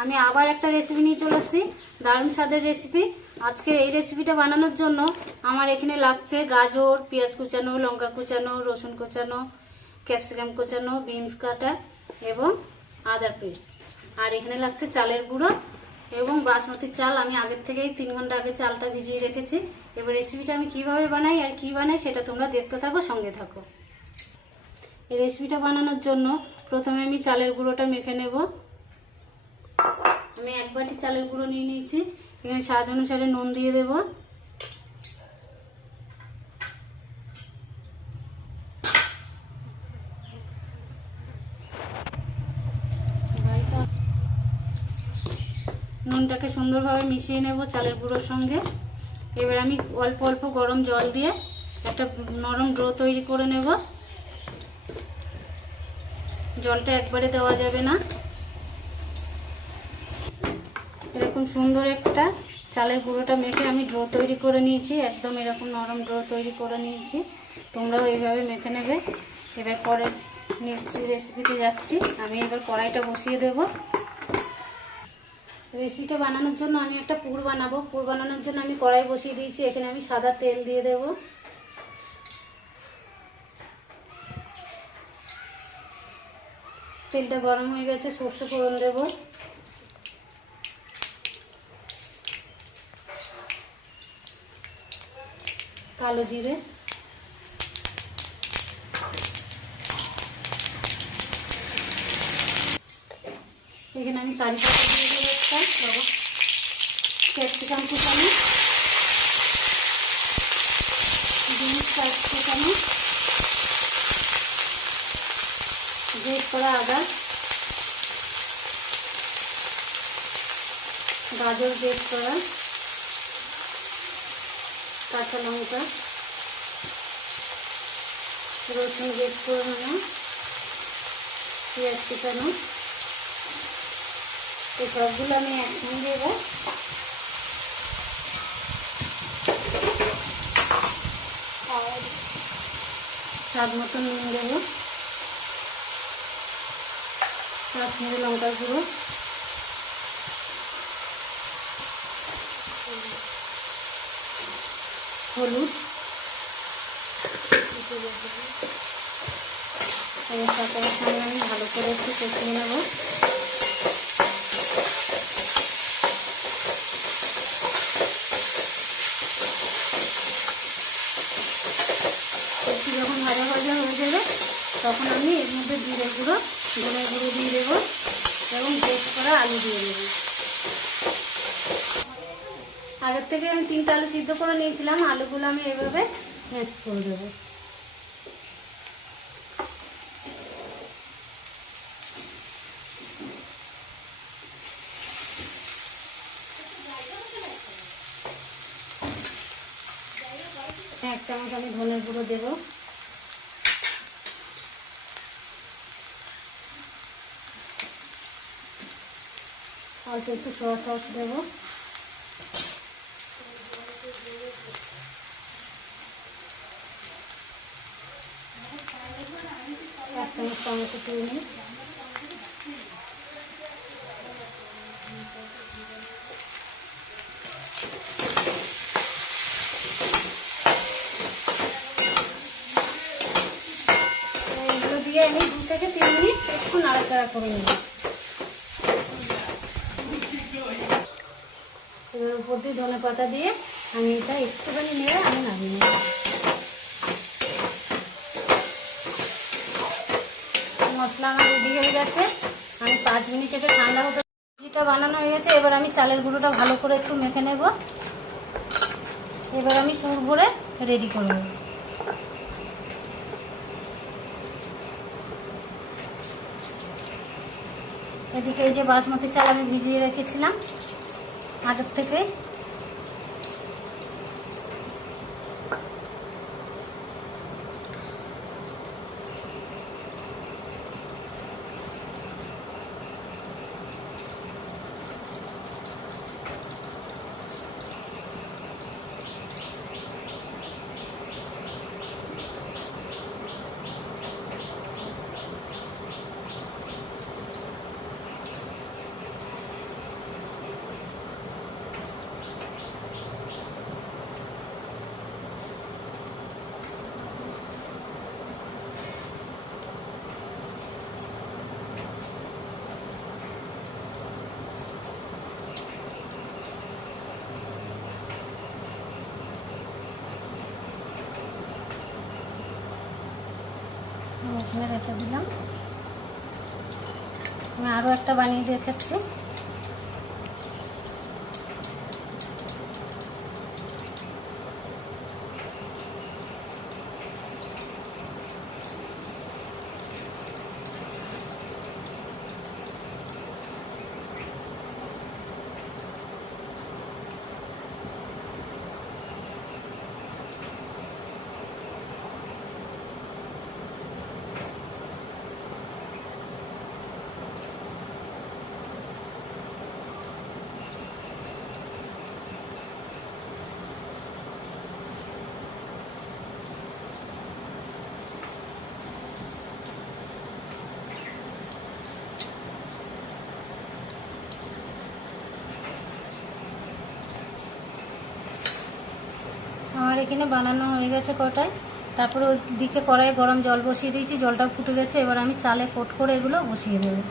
আমি আবার একটা রেসিপি নিয়ে চলে এসেছি, দারুণ স্বাদের রেসিপি। আজকে এই রেসিপিটা বানানোর জন্য আমার এখানে লাগছে গাজর, পেঁয়াজ কুচানো, লঙ্কা কুচানো, রসুন কুচানো, ক্যাপসিকাম কুচানো, বিনস কাটা এবং আদার পেস্ট। আর এখানে লাগছে চালের গুঁড়ো এবং বাসমতি চাল। আমি আগের থেকেই 3 ঘন্টা আগে চালটা ভিজিয়ে রেখেছি। এবার রেসিপিটা আমি কিভাবে বানাই আর কি বানাই সেটা তোমরা দেখতে থাকো, সঙ্গে থাকো। এই রেসিপিটা বানানোর জন্য প্রথমে আমি চালের গুঁড়োটা মেখে নেব। আমি 1 বাটি চালের গুঁড়ো নিয়ে নিয়েছি। এখানে স্বাদ অনুসারে নুন দিয়ে দেব। নুনটাকে সুন্দরভাবে মিশিয়ে নেব চালের গুঁড়োর সঙ্গে। এবার আমি অল্প অল্প গরম জল দিয়ে একটা নরম ডো তৈরি করে নেব। জলটা একবারে দেওয়া যাবে না। এরকম সুন্দর একটা চালের গুঁড়োটা মেখে আমি ডো তৈরি করে নিয়েছি। একদম এরকম নরম ডো তৈরি করে নিয়েছি। তোমরাও এইভাবে মেখে নেবে। এবার পরের রেসিপিতে যাচ্ছি। আমি এবার কড়াইটা বসিয়ে দেব। রেসিপিটা বানানোর জন্য আমি একটা পুর বানাবো। পুর বানানোর জন্য আমি কড়াই বসিয়ে দিয়েছি। এখানে আমি সাদা তেল দিয়ে দেব। তেলটা গরম হয়ে গেছে, সর্ষে ফোড়ন দেব। কালো জিরে, এখানে আমি কারি পাতা দিয়ে দেবো একটা, ক্যাপসিকাম কুচানো, বিনস কুচানো, গ্রেট করা আদা, গাজর গ্রেট করা, কাঁচা লঙ্কা, রসুন গ্রেট করে নেওয়া, পেঁয়াজ কুচানো। এই সবগুলো আমি একসঙ্গে এবার স্বাদ মতন নুন দেব, কাশ্মীরি লঙ্কার গুঁড়ো, হলুদ, এবং তারপরে সঙ্গে আমি ভালো করে একটু কষিয়ে নেব। একটু যখন ভাজা ভাজা হয়ে যাবে তখন আমি এর মধ্যে জিরে গুঁড়ো, ধনের গুঁড়ো দিয়ে দেবো এবং গ্রেট করা আলু দিয়ে দেবো। আগের থেকে আমি 3টা আলু সিদ্ধ করে নিয়েছিলাম। আলুগুলো আমি এভাবে পেস্ট করে দেবো। এক চামচ আমি ধনের গুঁড়ো দেবো। অল্প একটু সয়া সস দেবো। এক চামচ টমেটো চিনি, এগুলো দিয়ে আমি 2 থেকে 3 মিনিট একটু নাড়াচাড়া করে নেব। এবার উপর দিয়ে ধনে পাতা দিয়ে আমি এটা একটুখানি নেড়ে আমি নামিয়ে নেব। মশলা আমার রেডি হয়ে গেছে। আমি 5 মিনিট এটা ঠান্ডা হতে, যেটা বানানো হয়ে গেছে। এবার আমি চালের গুঁড়োটা ভালো করে একটু মেখে নেব। এবার আমি পুর ভরে রেডি করে নেব। এদিকে এই যে বাসমতি চাল আমি ভিজিয়ে রেখেছিলাম আগের থেকে। এখানে রেখে দিলাম। আমি আরও একটা বানিয়ে রেখেছি। আমার এখানে বানানো হয়ে গেছে কটায়। তারপরে ওই দিকে কড়াই গরম জল বসিয়ে দিয়েছি, জলটা ফুটে গেছে। এবার আমি চালে কোট করে এগুলো বসিয়ে দেবো।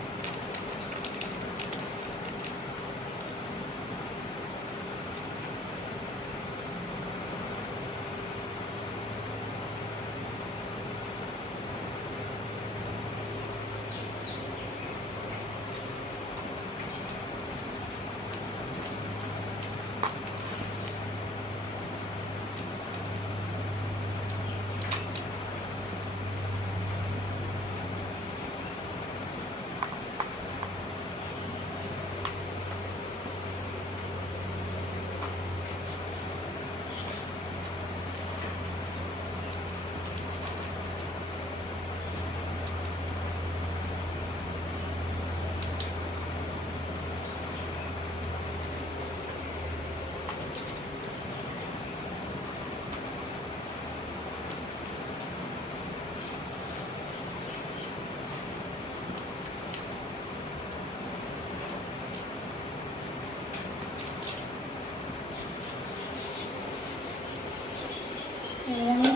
এবার আমি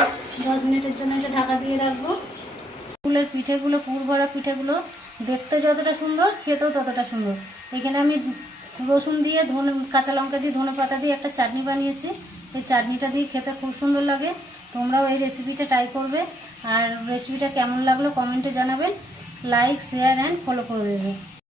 10 মিনিটের জন্য এটা ঢাকা দিয়ে রাখবো। ফুলের পিঠেগুলো, পুর ভরা পিঠেগুলো দেখতে যতটা সুন্দর, খেতেও ততটা সুন্দর। এখানে আমি রসুন দিয়ে, কাঁচা লঙ্কা দিয়ে, ধনে পাতা দিয়ে একটা চাটনি বানিয়েছি। এই চাটনিটা দিয়ে খেতে খুব সুন্দর লাগে। তোমরাও এই রেসিপিটা ট্রাই করবে। আর রেসিপিটা কেমন লাগলো কমেন্টে জানাবেন। লাইক, শেয়ার অ্যান্ড ফলো করে দেবে।